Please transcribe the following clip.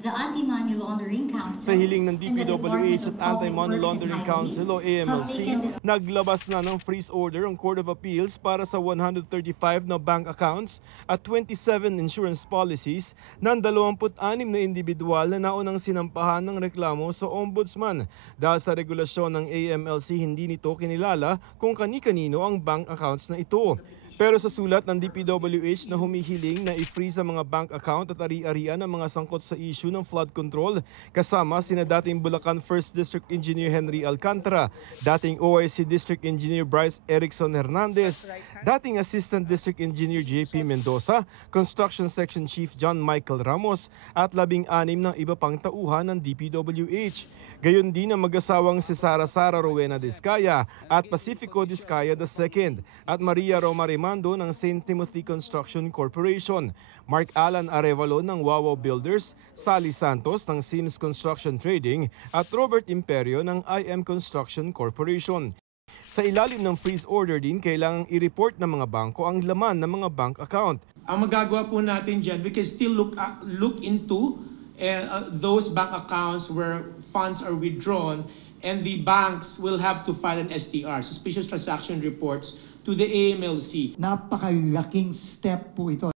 the Anti-Money Laundering Council. Sa hiling ng DPWH at Anti-Money Laundering Council o AMLC, naglabas na ng freeze order ang Court of Appeals para sa 135 na bank accounts at 27 insurance policies ng 26 na individual na naunang sinampahan ng reklamo sa Ombudsman. Dahil sa regulasyon ng AMLC, hindi nito kinilala kung kani-kanino ang bank accounts na ito. Pero sa sulat ng DPWH na humihiling na i-freeze ang mga bank account at ari-arian ang mga sangkot sa issue ng flood control, kasama sina dating Bulacan 1st District Engineer Henry Alcantara, dating OIC District Engineer Bryce Erickson Hernandez, dating Assistant District Engineer JP Mendoza, Construction Section Chief John Michael Ramos at 16 ng iba pang tauhan ng DPWH. Gayon din ang mag-asawang si Sara Rowena Discaya at Pacifico Discaya II at Maria Roma Rimando ng St. Timothy Construction Corporation, Mark Alan Arevalo ng Wawaw Builders, Sally Santos ng Sims Construction Trading at Robert Imperio ng IM Construction Corporation. Sa ilalim ng freeze order din, kailangang i-report ng mga bangko ang laman ng mga bank account. Ang magagawa po natin dyan, we can still look into those bank accounts where funds are withdrawn, and the banks will have to file an STR, Suspicious Transaction Reports, to the AMLC. Napakalaking step po ito.